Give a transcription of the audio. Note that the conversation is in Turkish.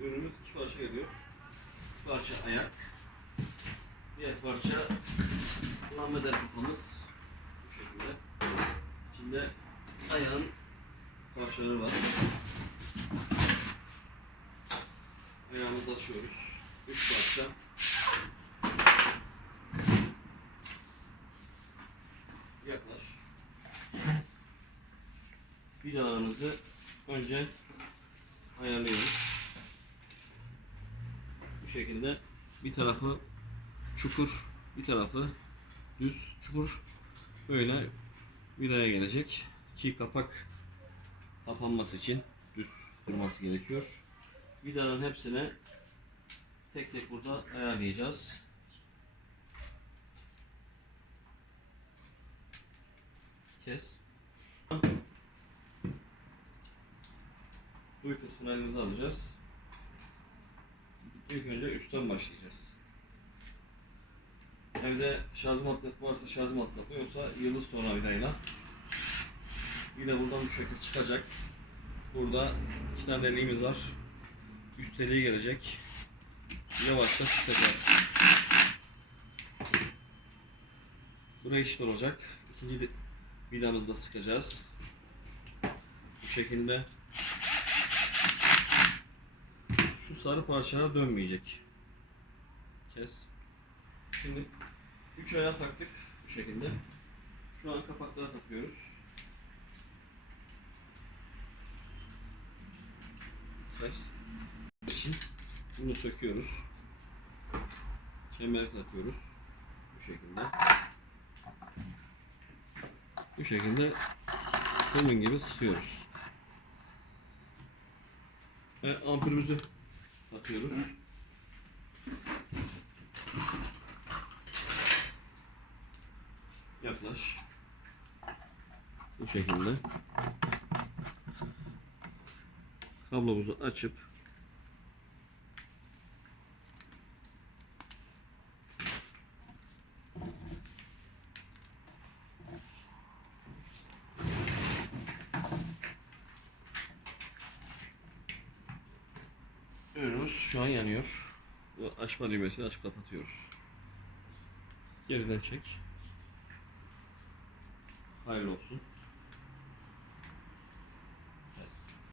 ürünümüz iki parça geliyor. Bir parça ayak. Diğer parça lambe kapımız. Bu şekilde. İçinde ayağın parçaları var. Ayağımızı açıyoruz. Üç parça. Yaklaş. Vidalarımızı önce ayarlıyoruz. Şekilde bir tarafı çukur, bir tarafı düz çukur. Böyle vidaya gelecek ki kapak kapanması için düz durması gerekiyor. Vidaların hepsine tek tek burada ayarlayacağız. Kes. Duy kısmını elimize alacağız. İlk önce üstten başlayacağız. Evde şarj matkap varsa şarj matkapı yoksa yıldız tornavidayla Yine buradan bu şekilde çıkacak. Burada iki tane deliğimiz var. Üst deliği gelecek. Yavaşça sıkacağız. Buraya eşit olacak. İkinci vidamızı da sıkacağız. Bu şekilde şu sarı parçalar dönmeyecek. Kes. Şimdi üç ayağı taktık bu şekilde. Şu an kapakları takıyoruz. Kes. için bunu söküyoruz. Kemer takıyoruz. Bu şekilde. Bu şekilde somun gibi sıkıyoruz. Ve ampulümüzü takıyoruz. Yaklaş. Bu şekilde. Kablomuzu açıp Ürünümüz şu an yanıyor. Açma düğmesini açıp kapatıyoruz. Geriden çek. Hayırlı olsun.